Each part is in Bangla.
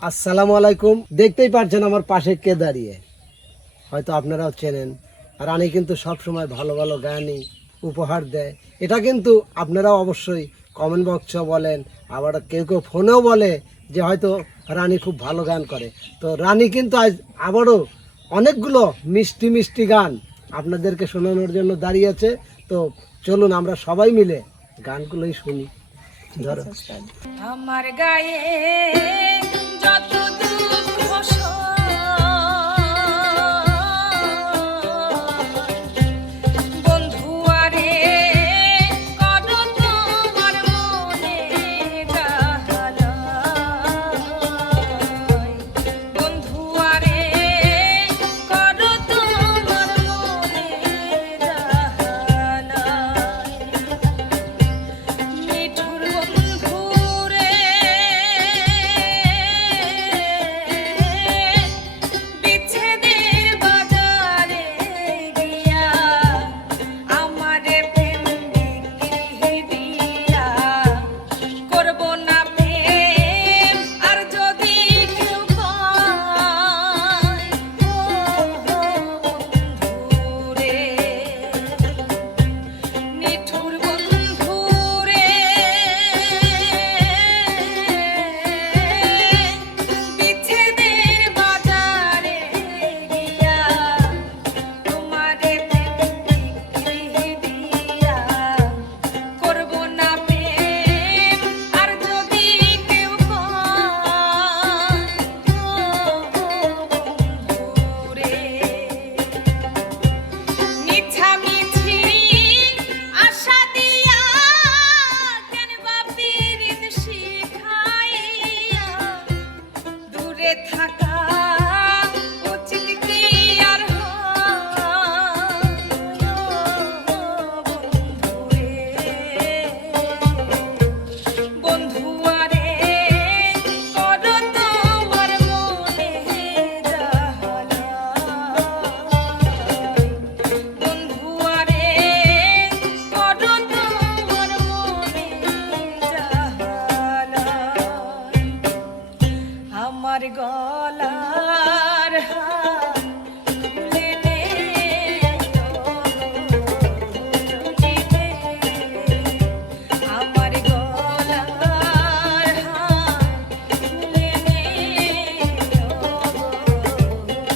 আসসালামু আলাইকুম। দেখতেই পাচ্ছেন আমার পাশে কে দাঁড়িয়ে, হয়তো আপনারাও চেনেন। রানী কিন্তু সব সময় ভালো ভালো গানই উপহার দেয়। এটা কিন্তু আপনারাও অবশ্যই কমেন্ট বক্সে বলেন, আবার কেউ কেউ ফোনেও বলে যে হয়তো রানী খুব ভালো গান করে। তো রানী কিন্তু আজ আবারও অনেকগুলো মিষ্টি মিষ্টি গান আপনাদেরকে শোনানোর জন্য দাঁড়িয়েছে। তো চলুন আমরা সবাই মিলে গানগুলোই শুনি। ধরো আমার গায়ে যত দুঃখ বন্ধু আরে কত তোমার মনে গাহালায় বন্ধু আরে কত তোমার মনে গাহালায় মিঠুর বন্ধু রে বিচ্ছেদের বাজারে গিয়া আমারে প্রেম বিক্রি দিয়া করব না প্রেম আর যদি কেউ কয় ও বন্ধু রে মিঠুর বন্ধু রে বিচ্ছেদের বাজারে গিয়া তোমারে প্রেম বিক্রি দিয়া করব না প্রেম আর যদি কেউ কয় ও বন্ধু রে মিছামিছি আশা দিয়া কেন বাপিরিত শিখাইয়া দূরে থাকা উচিত কি আর বন্ধু আরে কর তোমার মনে জাহালায় বন্ধু আরে কত তোমার মনে জাহালায় আমার গলার হার খুলে নে জলিতে আমার গলার হার খুলে নে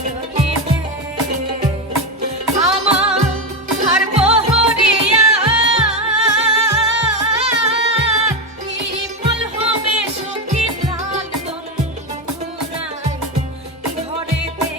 জলিতে আমার ঘর বহরিয়া বিফল হবে সখী প্রাণ তন্তুরাই ঘরেতে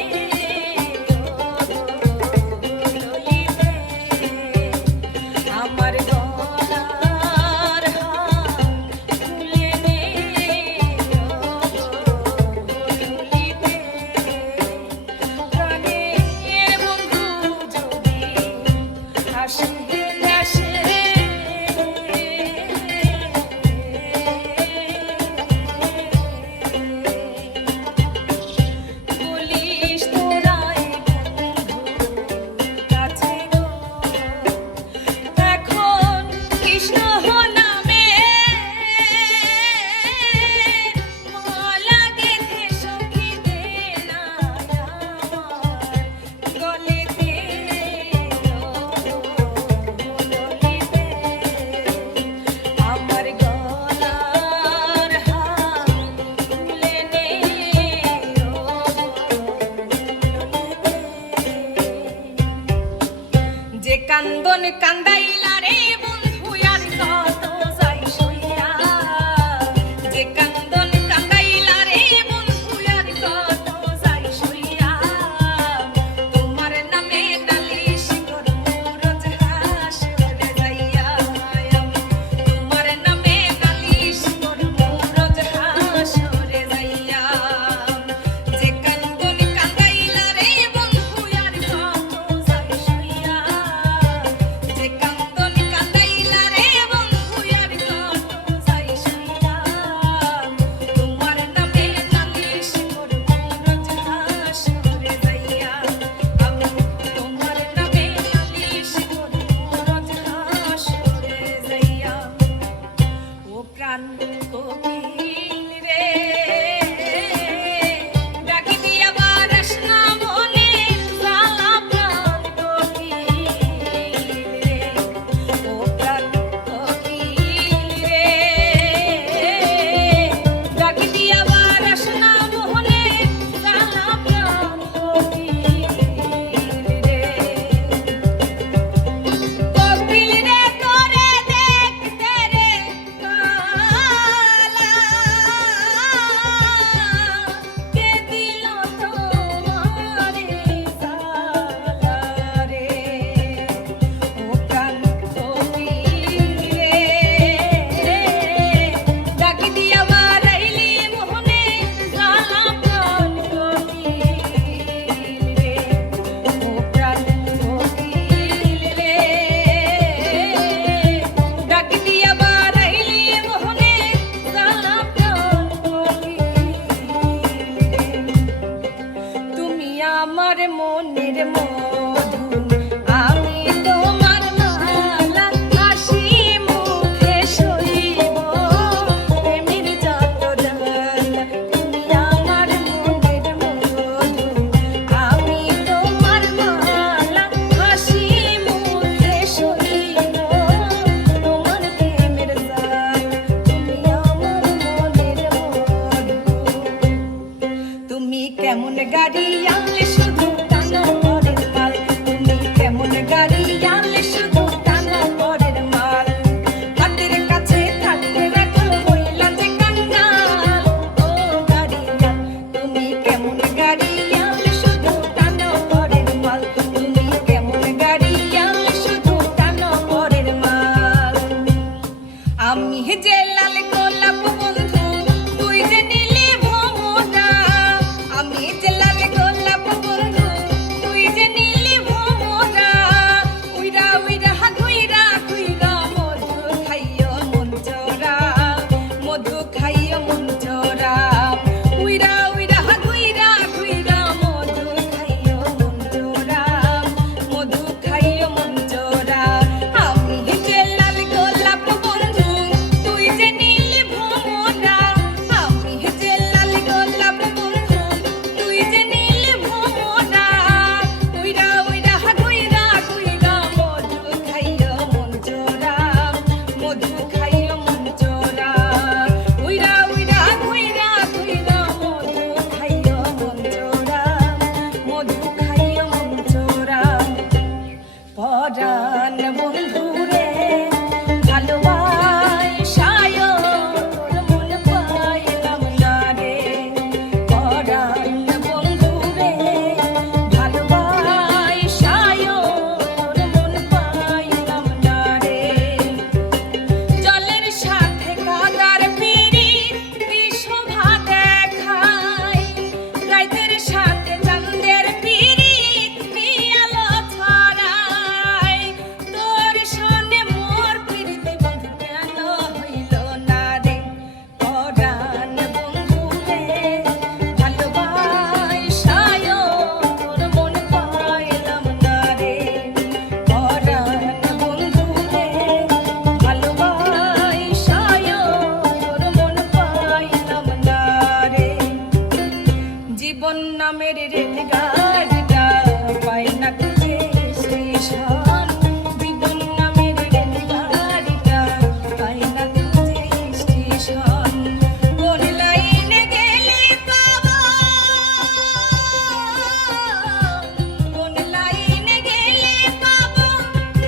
মনের মধু আমি তোমার মালা হাসি মুখে সইব প্রেমের যত জ্বালা তুমি আমার মনের মধু আমি তোমার মালা হাসি মুখে সইব তোমার প্রেমের জ্বালা তুমি আমার মনের মধু তুমি কেমন গাড়ি আনলে শুধু টানা পরের মাল তুমি কেমন গাড়ি আনলে শুধু টানা পরের মাল হাতের কাছে থাকতে রাখো হইলা যে কান্নাল ও গাড়িয়াল তুমি কেমন গাড়ি আনলে শুধু টানা পরের মাল তুমি কেমন গাড়ি আনলে শুধু টানা পরের মাল আমি যে লাল গোলাপ বন্ধু তুই যে নীলে ভোমরা আমি যে লাল গোলাপ বন্ধু তুই যে নীলে ভোমরা উইরা উইরা ঘুইরা ঘুইরা মধু খাইও মন চোরা মধু খাইও মন চোরা উইরা উইরা ঘুইরা ঘুইরা মধু খাইও মন চোরা মধু খাইও মন চোরা আমি যে লাল গোলাপ বন্ধু তুই যে নীল ভোমরা আমি যে লাল গোলাপ বন্ধু তুই যে নীল ভোমরা উইরা উইরা ঘুইরা ঘুইরা মধু খাইও মন চোরা মধু খাইও মন চোরা উইরা উইরা ঘুইরা ঘুইরা মধু খাইও মন চোরা মধু খাইও মন চোরা পরাণ বন্ধুরে ভালোবাসায় তোর মন পাইলাম না রে পরাণ বন্ধুরে ভালোবাসায় তোর মন পাইলাম না রে জলের সাথে কাদার পিরিত শোভা দেখায় রাইতের সাথে চাঁদের পিরিত আলো ছড়ায় তোর সনে মোর পিরিত বন্ধু কেন হইল না রে পরাণ বন্ধুরে ভালোবাসায় তোর মন পাইলাম না রে পরাণ বন্ধুরে ভালোবাসায় তোর মন পাইলাম না রে জীবন নামের রেলগাড়িটা পাই না খুঁজে স্টেশন জীবন নামের রেলগাড়িটা পাই না খুঁজে স্টেশন কোন লাইনে গেলে পাবো কোন লাইনে গেলে পাবো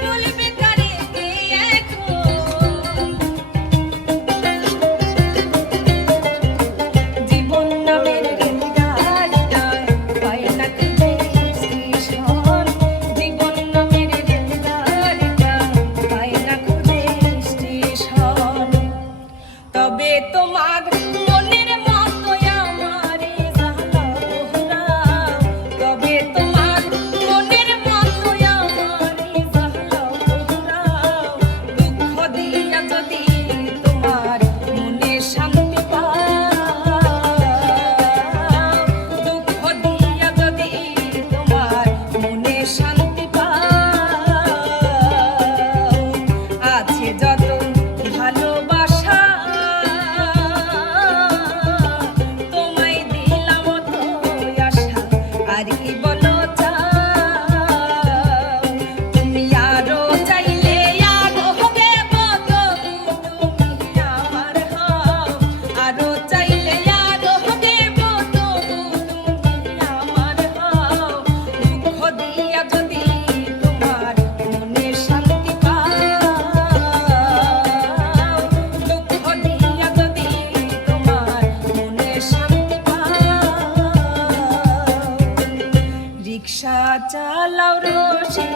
বলবে কারে কে এখন জীবন নামের রেলগাড়িটা পাই না খুঁজে স্টেশন জীবন নামের রেলগাড়িটা পাই না খুঁজে স্টেশন তবে তোমার মনের মতো আমারে জ্বালাও তবে তোমার মনের মতো আমারে জ্বালাও দুঃখ দিয়া যদি তোমার মনে শান্তি পাও দুঃখ দিয়া যদি তোমার মনে শান্তি পাও আছে যত ভালোবাসা তোমায় দিলাম তো আশা আর কি বলো চাও তুমি আরো চাইলে আরো দেব তো তুমি আমার হও আরো চাইলে আরো দেব তো তুমি আমার হও দুঃখ দিয়া যদি তোমার মনে শান্তি পাও দুঃখ দিয়া যদি তোমার মনে শান্তি পাও রিক্সা চালাও রোশি